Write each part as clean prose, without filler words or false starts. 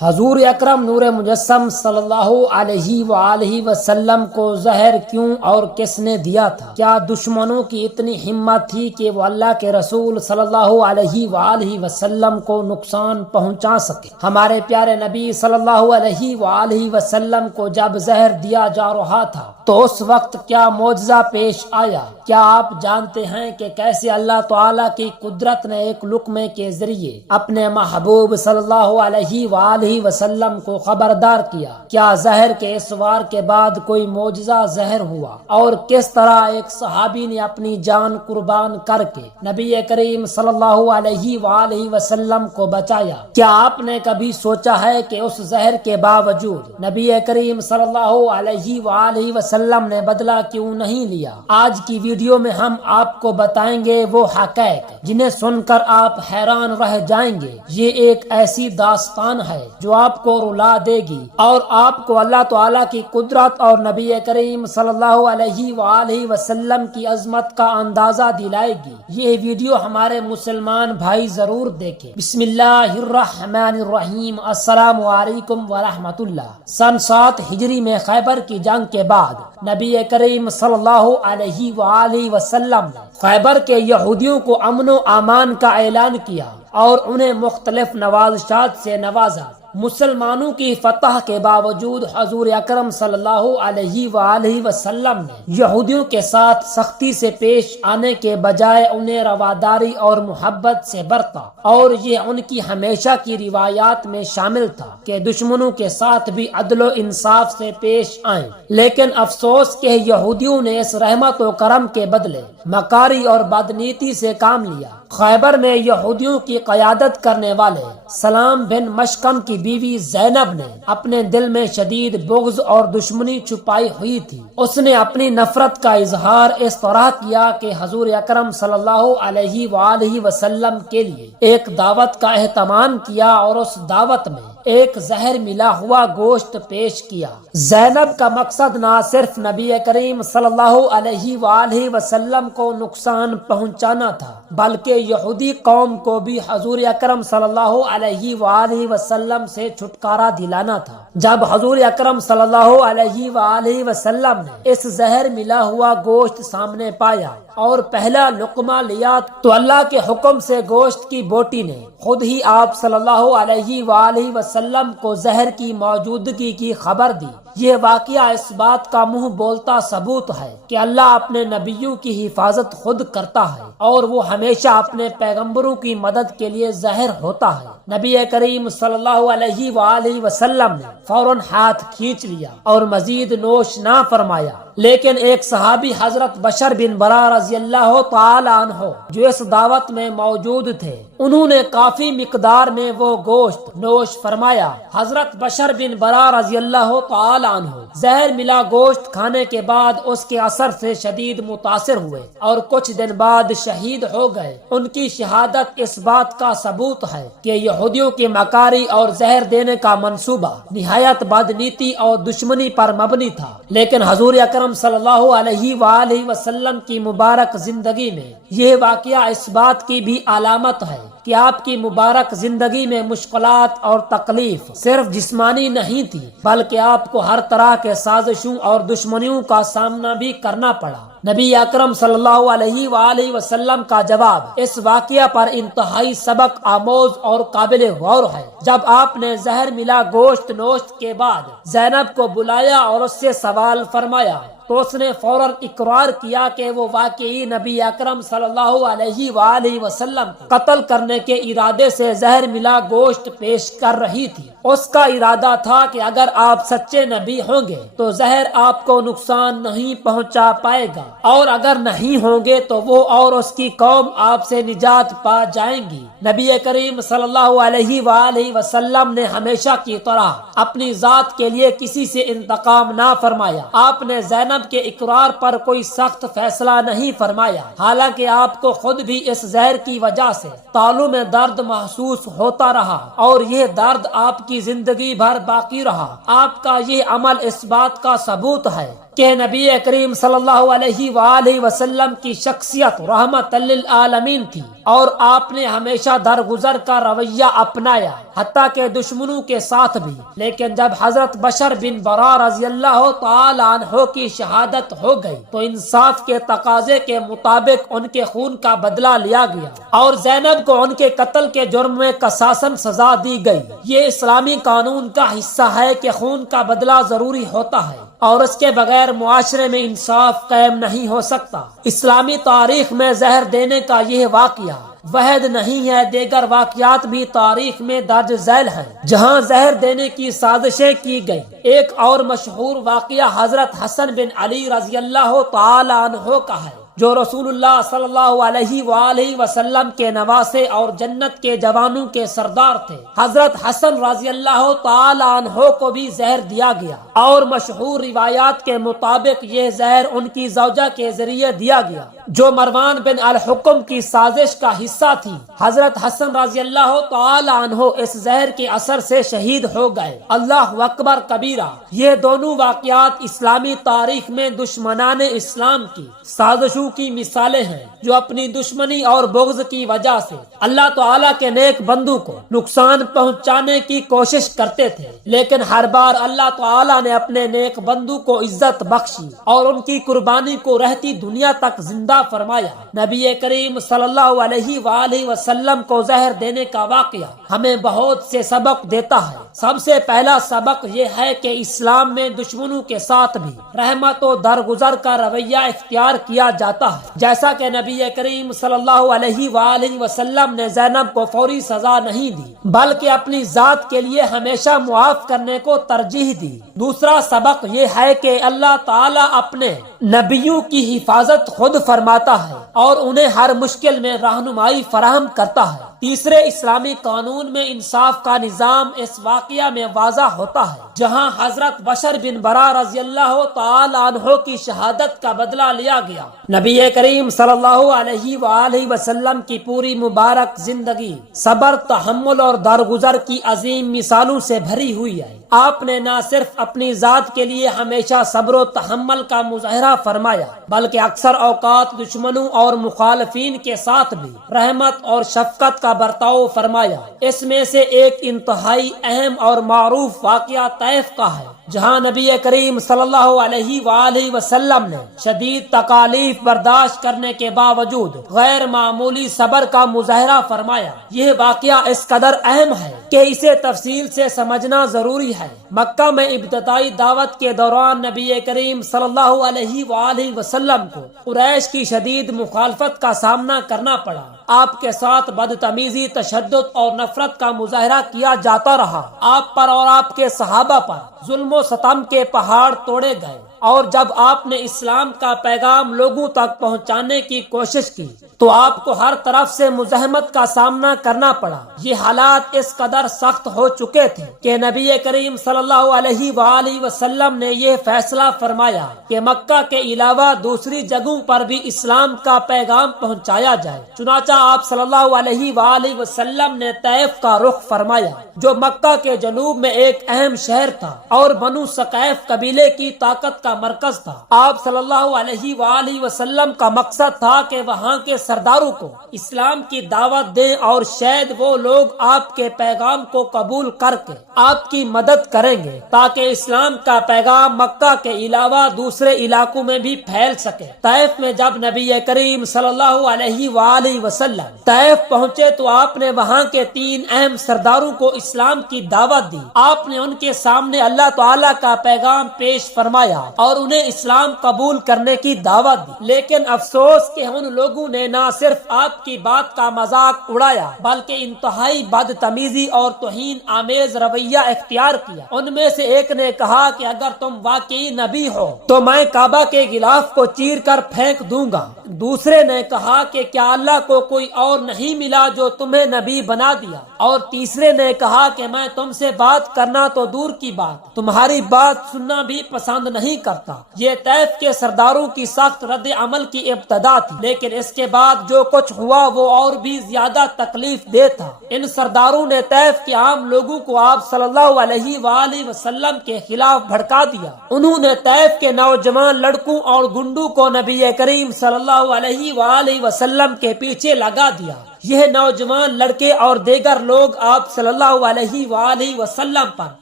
حضور اکرم نور مجسم صلی اللہ علیہ وآلہ وسلم کو زہر کیوں اور کس نے دیا تھا؟ کیا دشمنوں کی اتنی ہمت تھی کہ وہ اللہ کے رسول صلی اللہ علیہ وآلہ وسلم کو نقصان پہنچا سکے؟ ہمارے پیارے نبی صلی اللہ علیہ وآلہ وسلم کو جب زہر دیا جا رہا تھا تو اس وقت کیا معجزہ پیش آیا؟ کیا آپ جانتے ہیں کہ کیسے اللہ تعالیٰ کی قدرت نے ایک لقمے کے ذریعے اپنے محبوب صلی اللہ علیہ وآلہ وسلم کو خبردار کیا؟ کیا زہر کے اس وار کے بعد کوئی معجزہ ظاہر ہوا؟ اور کس طرح ایک صحابی نے اپنی جان قربان کر کے نبی کریم صلی اللہ علیہ وآلہ وسلم کو بچایا؟ کیا آپ نے کبھی سوچا ہے کہ اس زہر کے باوجود نبی کریم صلی اللہ علیہ وآلہ وسلم نے بدلہ کیوں نہیں لیا؟ آج کی ویڈیو میں ہم آپ کو بتائیں گے وہ حقائق جنہیں سن کر آپ حیران رہ جائیں گے۔ یہ ایک ایسی داستان ہے جو آپ کو رلا دے گی اور آپ کو اللہ تعالیٰ کی قدرت اور نبی کریم صلی اللہ علیہ وآلہ وسلم کی عظمت کا اندازہ دلائے گی۔ یہ ویڈیو ہمارے مسلمان بھائی ضرور دیکھیں۔ بسم اللہ الرحمن الرحیم۔ السلام علیکم ورحمۃ اللہ۔ سن 7 ہجری میں خیبر کی جنگ کے بعد نبی کریم صلی اللہ علیہ وآلہ وسلم نے خیبر کے یہودیوں کو امن و امان کا اعلان کیا اور انہیں مختلف نوازشات سے نوازا۔ مسلمانوں کی فتح کے باوجود حضور اکرم صلی اللہ علیہ وآلہ وسلم نے یہودیوں کے ساتھ سختی سے پیش آنے کے بجائے انہیں رواداری اور محبت سے برتا، اور یہ ان کی ہمیشہ کی روایات میں شامل تھا کہ دشمنوں کے ساتھ بھی عدل و انصاف سے پیش آئیں۔ لیکن افسوس کہ یہودیوں نے اس رحمت و کرم کے بدلے مکاری اور بدنیتی سے کام لیا۔ خیبر میں یہودیوں کی قیادت کرنے والے سلام بن مشکم کی بیوی زینب نے اپنے دل میں شدید بغض اور دشمنی چھپائی ہوئی تھی۔ اس نے اپنی نفرت کا اظہار اس طرح کیا کہ حضور اکرم صلی اللہ علیہ وآلہ وسلم کے لیے ایک دعوت کا اہتمام کیا اور اس دعوت میں ایک زہر ملا ہوا گوشت پیش کیا۔ زینب کا مقصد نہ صرف نبی کریم صلی اللہ علیہ وآلہ وسلم کو نقصان پہنچانا تھا بلکہ یہودی قوم کو بھی حضور اکرم صلی اللہ علیہ وآلہ وسلم سے چھٹکارا دلانا تھا۔ جب حضور اکرم صلی اللہ علیہ وآلہ وسلم نے اس زہر ملا ہوا گوشت سامنے پایا اور پہلا لقمہ لیا تو اللہ کے حکم سے گوشت کی بوٹی نے خود ہی آپ صلی اللہ علیہ وآلہ وسلم کو زہر کی موجودگی کی خبر دی۔ یہ واقعہ اس بات کا منہ بولتا ثبوت ہے کہ اللہ اپنے نبیوں کی حفاظت خود کرتا ہے اور وہ ہمیشہ اپنے پیغمبروں کی مدد کے لیے ظاہر ہوتا ہے۔ نبی کریم صلی اللہ علیہ وآلہ وسلم نے فوراً ہاتھ کھینچ لیا اور مزید نوش نہ فرمایا، لیکن ایک صحابی حضرت بشر بن برا رضی اللہ تعالی عنہ جو اس دعوت میں موجود تھے، انہوں نے کافی مقدار میں وہ گوشت نوش فرمایا۔ حضرت بشر بن برا رضی اللہ تعالی عنہ زہر ملا گوشت کھانے کے بعد اس کے اثر سے شدید متاثر ہوئے اور کچھ دن بعد شہید ہو گئے۔ ان کی شہادت اس بات کا ثبوت ہے کہ یہودیوں کی مکاری اور زہر دینے کا منصوبہ نہایت بدنیتی اور دشمنی پر مبنی تھا، لیکن حضور اکرم صلی اللہ علیہ وآلہ وسلم کی مبارک زندگی میں یہ واقعہ اس بات کی بھی علامت ہے کہ آپ کی مبارک زندگی میں مشکلات اور تکلیف صرف جسمانی نہیں تھی بلکہ آپ کو ہر طرح کے سازشوں اور دشمنیوں کا سامنا بھی کرنا پڑا۔ نبی اکرم صلی اللہ علیہ وآلہ وسلم کا جواب اس واقعہ پر انتہائی سبق آموز اور قابل غور ہے۔ جب آپ نے زہر ملا گوشت نوش کے بعد زینب کو بلایا اور اس سے سوال فرمایا تو اس نے فوراً اقرار کیا کہ وہ واقعی نبی اکرم صلی اللہ علیہ وآلہ وسلم کو قتل کرنے کے ارادے سے زہر ملا گوشت پیش کر رہی تھی۔ اس کا ارادہ تھا کہ اگر آپ سچے نبی ہوں گے تو زہر آپ کو نقصان نہیں پہنچا پائے گا، اور اگر نہیں ہوں گے تو وہ اور اس کی قوم آپ سے نجات پا جائیں گی۔ نبی کریم صلی اللہ علیہ وآلہ وسلم نے ہمیشہ کی طرح اپنی ذات کے لیے کسی سے انتقام نہ فرمایا۔ آپ نے زینب کے اقرار پر کوئی سخت فیصلہ نہیں فرمایا، حالانکہ آپ کو خود بھی اس زہر کی وجہ سے تالوں میں درد محسوس ہوتا رہا اور یہ درد آپ کی زندگی بھر باقی رہا۔ آپ کا یہ عمل اس بات کا ثبوت ہے کہ نبی کریم صلی اللہ علیہ وآلہ وسلم کی شخصیت رحمت للعالمین تھی اور آپ نے ہمیشہ درگزر کا رویہ اپنایا، حتیٰ کہ دشمنوں کے ساتھ بھی۔ لیکن جب حضرت بشر بن برا رضی اللہ تعالی عنہ کی شہادت ہو گئی تو انصاف کے تقاضے کے مطابق ان کے خون کا بدلہ لیا گیا اور زینب کو ان کے قتل کے جرم میں قصاصاً سزا دی گئی۔ یہ اسلامی قانون کا حصہ ہے کہ خون کا بدلہ ضروری ہوتا ہے اور اس کے بغیر معاشرے میں انصاف قائم نہیں ہو سکتا۔ اسلامی تاریخ میں زہر دینے کا یہ واقعہ واحد نہیں ہے، دیگر واقعات بھی تاریخ میں درج ذیل ہیں جہاں زہر دینے کی سازشیں کی گئی۔ ایک اور مشہور واقعہ حضرت حسن بن علی رضی اللہ تعالی عنہ کا ہے، جو رسول اللہ صلی اللہ علیہ وآلہ وسلم کے نواسے اور جنت کے جوانوں کے سردار تھے۔ حضرت حسن رضی اللہ تعالی عنہ کو بھی زہر دیا گیا اور مشہور روایات کے مطابق یہ زہر ان کی زوجہ کے ذریعے دیا گیا جو مروان بن الحکم کی سازش کا حصہ تھی۔ حضرت حسن رضی اللہ تعالی عنہ اس زہر کے اثر سے شہید ہو گئے۔ اللہ اکبر کبیرہ۔ یہ دونوں واقعات اسلامی تاریخ میں دشمنان اسلام کی سازشوں کی مثالیں ہیں جو اپنی دشمنی اور بغض کی وجہ سے اللہ تعالیٰ کے نیک بندوں کو نقصان پہنچانے کی کوشش کرتے تھے، لیکن ہر بار اللہ تعالیٰ نے اپنے نیک بندوں کو عزت بخشی اور ان کی قربانی کو رہتی دنیا تک زندہ فرمایا۔ نبی کریم صلی اللہ علیہ وآلہ وسلم کو زہر دینے کا واقعہ ہمیں بہت سے سبق دیتا ہے۔ سب سے پہلا سبق یہ ہے کہ اسلام میں دشمنوں کے ساتھ بھی رحمت و درگزر کا رویہ اختیار کیا جاتا ہے، جیسا کہ نبی کریم صلی اللہ علیہ وآلہ وسلم نے زینب کو فوری سزا نہیں دی بلکہ اپنی ذات کے لیے ہمیشہ معاف کرنے کو ترجیح دی۔ دوسرا سبق یہ ہے کہ اللہ تعالیٰ اپنے نبیوں کی حفاظت خود فرماتا ہے اور انہیں ہر مشکل میں رہنمائی فراہم کرتا ہے۔ تیسرے اسلامی قانون میں انصاف کا نظام اس واقعہ میں واضح ہوتا ہے جہاں حضرت بشر بن برا رضی اللہ تعالی عنہ کی شہادت کا بدلہ لیا گیا۔ نبی کریم صلی اللہ علیہ وآلہ وسلم کی پوری مبارک زندگی صبر، تحمل اور درگزر کی عظیم مثالوں سے بھری ہوئی ہے۔ آپ نے نہ صرف اپنی ذات کے لیے ہمیشہ صبر و تحمل کا مظاہرہ فرمایا بلکہ اکثر اوقات دشمنوں اور مخالفین کے ساتھ بھی رحمت اور شفقت کا برتاؤ فرمایا۔ اس میں سے ایک انتہائی اہم اور معروف واقعہ طائف کا ہے جہاں نبی کریم صلی اللہ علیہ وآلہ وسلم نے شدید تکالیف برداشت کرنے کے باوجود غیر معمولی صبر کا مظاہرہ فرمایا۔ یہ واقعہ اس قدر اہم ہے کہ اسے تفصیل سے سمجھنا ضروری ہے۔ مکہ میں ابتدائی دعوت کے دوران نبی کریم صلی اللہ علیہ وآلہ وسلم کو قریش کی شدید مخالفت کا سامنا کرنا پڑا۔ آپ کے ساتھ بدتمیزی، تشدد اور نفرت کا مظاہرہ کیا جاتا رہا۔ آپ پر اور آپ کے صحابہ پر ظلم و ستم کے پہاڑ توڑے گئے اور جب آپ نے اسلام کا پیغام لوگوں تک پہنچانے کی کوشش کی تو آپ کو ہر طرف سے مزاحمت کا سامنا کرنا پڑا۔ یہ حالات اس قدر سخت ہو چکے تھے کہ نبی کریم صلی اللہ علیہ وآلہ وسلم نے یہ فیصلہ فرمایا کہ مکہ کے علاوہ دوسری جگہوں پر بھی اسلام کا پیغام پہنچایا جائے۔ چنانچہ آپ صلی اللہ علیہ وآلہ وسلم نے طائف کا رخ فرمایا جو مکہ کے جنوب میں ایک اہم شہر تھا اور بنو ثقیف قبیلے کی طاقت کا مرکز تھا۔ آپ صلی اللہ علیہ وآلہ وسلم کا مقصد تھا کہ وہاں کے سرداروں کو اسلام کی دعوت دیں اور شاید وہ لوگ آپ کے پیغام کو قبول کر کے آپ کی مدد کریں گے تاکہ اسلام کا پیغام مکہ کے علاوہ دوسرے علاقوں میں بھی پھیل سکے۔ طائف میں جب نبی کریم صلی اللہ علیہ وآلہ وسلم طائف پہنچے تو آپ نے وہاں کے 3 اہم سرداروں کو اسلام کی دعوت دی۔ آپ نے ان کے سامنے اللہ تعالیٰ کا پیغام پیش فرمایا اور انہیں اسلام قبول کرنے کی دعوت دی، لیکن افسوس کہ ان لوگوں نے نہ صرف آپ کی بات کا مذاق اڑایا بلکہ انتہائی بدتمیزی اور توہین آمیز رویہ اختیار کیا۔ ان میں سے ایک نے کہا کہ اگر تم واقعی نبی ہو تو میں کعبہ کے غلاف کو چیر کر پھینک دوں گا۔ دوسرے نے کہا کہ کیا اللہ کو کوئی اور نہیں ملا جو تمہیں نبی بنا دیا۔ اور تیسرے نے کہا کہ میں تم سے بات کرنا تو دور کی بات، تمہاری بات سننا بھی پسند نہیں کرتا۔ یہ طائف کے سرداروں کی سخت رد عمل کی ابتدا تھی، لیکن اس کے بعد جو کچھ ہوا وہ اور بھی زیادہ تکلیف دہ تھا۔ ان سرداروں نے طائف کے عام لوگوں کو آپ صلی اللہ علیہ وآلہ وسلم کے خلاف بھڑکا دیا۔ انہوں نے طائف کے نوجوان لڑکوں اور گنڈوں کو نبی کریم صلی اللہ علیہ وآلہ وسلم کے پیچھے لگا دیا۔ یہ نوجوان لڑکے اور دیگر لوگ آپ صلی اللہ علیہ وآلہ وسلم پر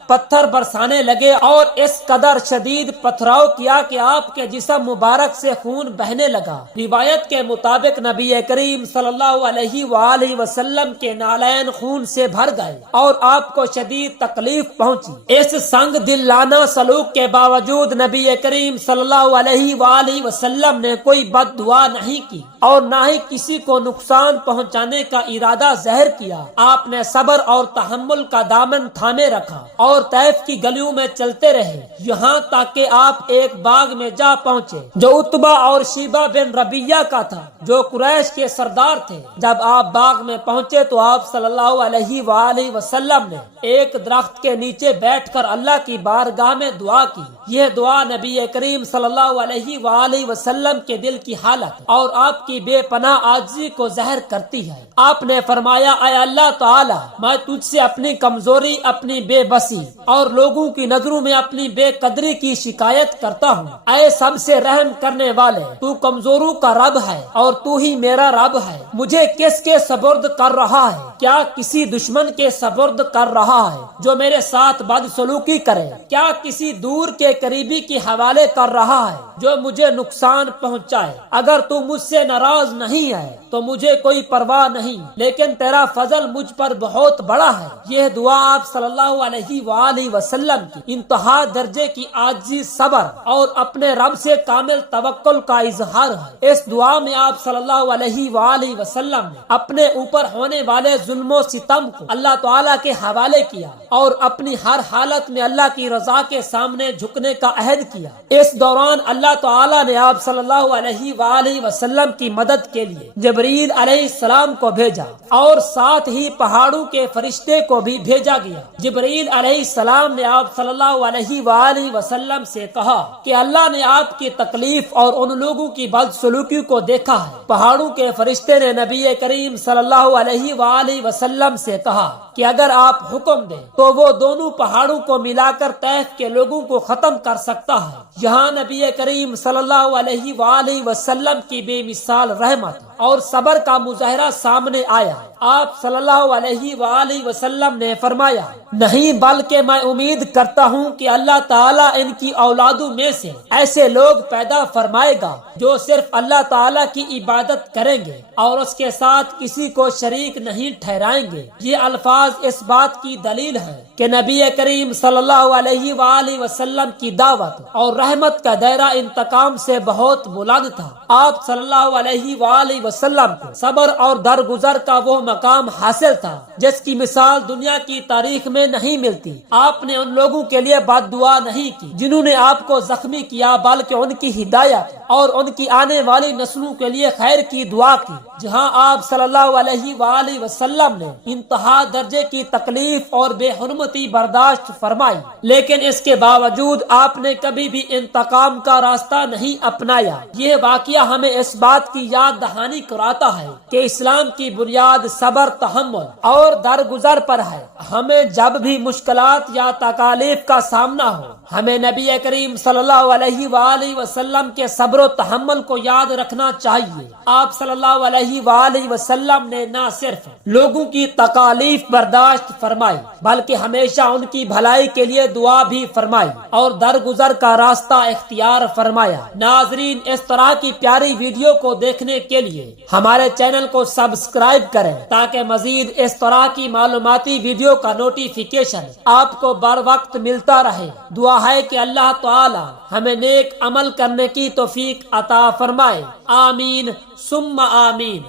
پتھر برسانے لگے اور اس قدر شدید پتھراؤ کیا کہ آپ کے جسم مبارک سے خون بہنے لگا۔ روایت کے مطابق نبی کریم صلی اللہ علیہ وآلہ وسلم کے نالین خون سے بھر گئے اور آپ کو شدید تکلیف پہنچی۔ اس سنگ دلانہ سلوک کے باوجود نبی کریم صلی اللہ علیہ وآلہ وسلم نے کوئی بد دعا نہیں کی اور نہ ہی کسی کو نقصان پہنچانے کا ارادہ ظاہر کیا۔ آپ نے صبر اور تحمل کا دامن تھامے رکھا اور طائف کی گلیوں میں چلتے رہے، یہاں تک کہ آپ ایک باغ میں جا پہنچے جو عتبہ اور شیبہ بن ربیہ کا تھا، جو قریش کے سردار تھے۔ جب آپ باغ میں پہنچے تو آپ صلی اللہ علیہ وآلہ وسلم نے ایک درخت کے نیچے بیٹھ کر اللہ کی بارگاہ میں دعا کی۔ یہ دعا نبی کریم صلی اللہ علیہ وآلہ وسلم کے دل کی حالت اور آپ کی بے پناہ عاجزی کو ظاہر کرتی ہے۔ آپ نے فرمایا، اے اللہ تعالی، میں تجھ سے اپنی کمزوری، اپنی بے بسی اور لوگوں کی نظروں میں اپنی بے قدری کی شکایت کرتا ہوں۔ اے سب سے رحم کرنے والے، تو کمزوروں کا رب ہے اور تو ہی میرا رب ہے۔ مجھے کس کے سپرد کر رہا ہے؟ کیا کسی دشمن کے سپرد کر رہا ہے جو میرے ساتھ بدسلوکی کرے؟ کیا کسی دور کے قریبی کے حوالے کر رہا ہے جو مجھے نقصان پہنچائے؟ اگر تو مجھ سے ناراض نہیں ہے تو مجھے کوئی پرواہ نہیں، لیکن تیرا فضل مجھ پر بہت بڑا ہے۔ یہ دعا آپ صلی اللہ علیہ وآلہ وسلم کی انتہا درجے کی عاجزی، صبر اور اپنے رب سے کامل توکل کا اظہار ہے۔ اس دعا میں آپ صلی اللہ علیہ وآلہ وسلم نے اپنے اوپر ہونے والے ظلم و ستم کو اللہ تعالیٰ کے حوالے کیا اور اپنی ہر حالت میں اللہ کی رضا کے سامنے جھکنے کا عہد کیا۔ اس دوران اللہ تعالیٰ نے آپ صلی اللہ علیہ وآلہ وسلم کی مدد کے لیے جبرائیل علیہ السلام کو بھیجا اور ساتھ ہی پہاڑوں کے فرشتے کو بھی بھیجا گیا۔ جبرائیل علیہ السلام نے آپ صلی اللہ علیہ وآلہ وسلم سے کہا کہ اللہ نے آپ کی تکلیف اور ان لوگوں کی بدسلوکی کو دیکھا ہے۔ پہاڑوں کے فرشتے نے نبی کریم صلی اللہ علیہ وآلہ وسلم سے کہا کہ اگر آپ حکم دیں تو وہ دونوں پہاڑوں کو ملا کر طائف کے لوگوں کو ختم کر سکتا ہے۔ یہاں نبی کریم صلی اللہ علیہ وآلہ وسلم کی بے مثال رحمت اور صبر کا مظاہرہ سامنے آیا۔ آپ صلی اللہ علیہ وآلہ وسلم نے فرمایا، نہیں بلکہ میں امید کرتا ہوں کہ اللہ تعالیٰ ان کی اولادوں میں سے ایسے لوگ پیدا فرمائے گا جو صرف اللہ تعالیٰ کی عبادت کریں گے اور اس کے ساتھ کسی کو شریک نہیں ٹھہرائیں گے۔ یہ الفاظ اس بات کی دلیل ہے کہ نبی کریم صلی اللہ علیہ وآلہ وسلم کی دعوت اور رحمت کا دائرہ انتقام سے بہت بلند تھا۔ آپ صلی اللہ علیہ وآلہ وسلم کو صبر اور درگزر کا وہ مقام حاصل تھا جس کی مثال دنیا کی تاریخ میں نہیں ملتی۔ آپ نے ان لوگوں کے لیے بد دعا نہیں کی جنہوں نے آپ کو زخمی کیا، بلکہ ان کی ہدایت اور ان کی آنے والی نسلوں کے لیے خیر کی دعا کی۔ جہاں آپ صلی اللہ علیہ وآلہ وسلم نے انتہا درجے کی تکلیف اور بے حرمتی برداشت فرمائی، لیکن اس کے باوجود آپ نے کبھی بھی انتقام کا راستہ نہیں اپنایا۔ یہ واقعہ ہمیں اس بات کی یاد دہانی کراتا ہے کہ اسلام کی بنیاد صبر، تحمل اور درگزر پر ہے۔ ہمیں جب بھی مشکلات یا تکالیف کا سامنا ہو، ہمیں نبی کریم صلی اللہ علیہ وآلہ وسلم کے صبر و تحمل کو یاد رکھنا چاہیے۔ آپ صلی اللہ علیہ وآلہ وسلم نے نہ صرف لوگوں کی تکالیف برداشت فرمائی بلکہ ہمیشہ ان کی بھلائی کے لیے دعا بھی فرمائی اور درگزر کا راستہ اختیار فرمایا۔ ناظرین، اس طرح کی پیاری ویڈیو کو دیکھنے کے لیے ہمارے چینل کو سبسکرائب کریں تاکہ مزید اس طرح کی معلوماتی ویڈیو کا نوٹیفیکیشن آپ کو بر وقت ملتا رہے۔ دعا ہے کہ اللہ تعالی ہمیں نیک عمل کرنے کی توفیق عطا فرمائے۔ آمین ثم آمین۔